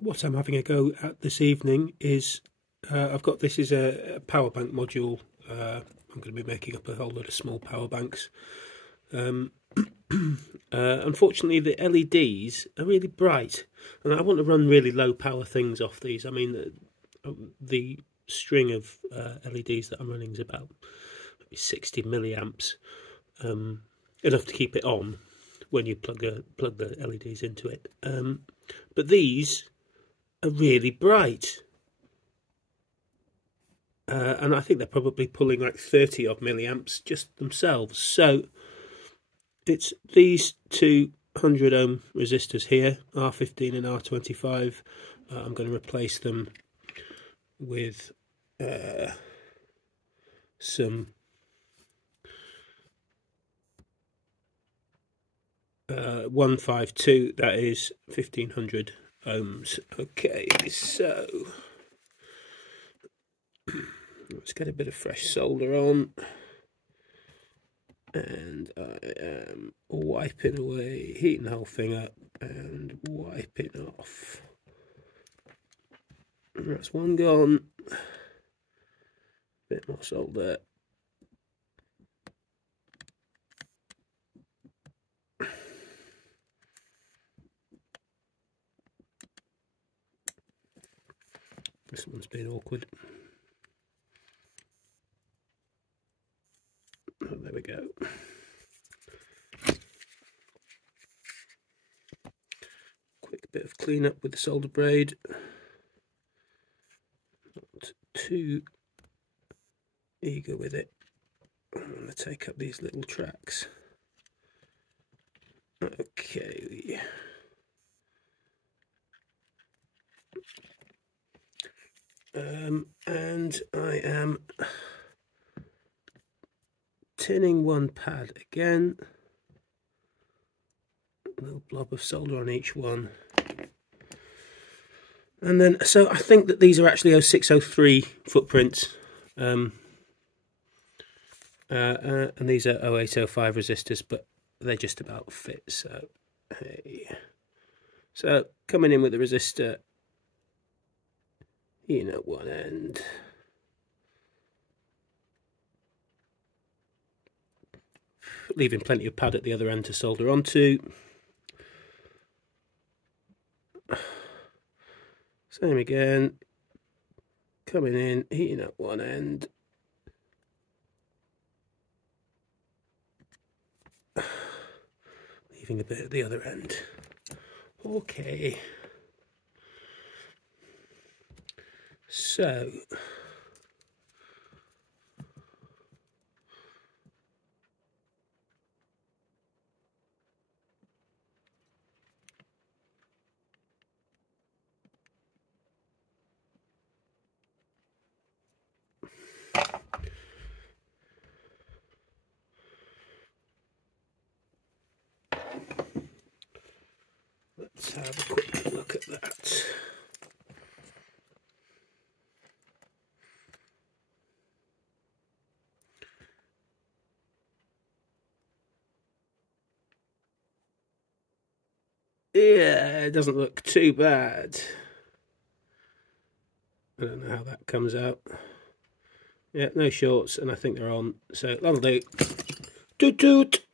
what I'm having a go at this evening is I've got this is a power bank module. I'm going to be making up a whole lot of small power banks. Unfortunately, the LEDs are really bright, and I want to run really low power things off these. I mean, the string of LEDs that I'm running is about maybe 60 milliamps, enough to keep it on when you plug the LEDs into it. But these are really bright, and I think they're probably pulling like 30 odd milliamps just themselves. So it's these two 100 ohm resistors here, R15 and R25. I'm going to replace them with some 152, that is 1500 ohms. Okay, so let's get a bit of fresh solder on, and I am wiping away, heating the whole thing up and wiping off. That's one gone. Bit more solder. This one's been awkward. Oh, there we go. Quick bit of cleanup with the solder braid. Not too eager with it. I'm going to take up these little tracks. Okay. And I am tinning one pad again. A little blob of solder on each one. And then, so I think that these are actually 0603 footprints. And these are 0805 resistors, but they just about fit. So, hey. So, coming in with the resistor, at one end. Leaving plenty of pad at the other end to solder onto. Same again. Coming in, heating up one end. Leaving a bit at the other end. Okay. So, let's have a quick look at that. Yeah, it doesn't look too bad. I don't know how that comes out. Yeah, no shorts, and I think they're on, so that'll do. Toot toot!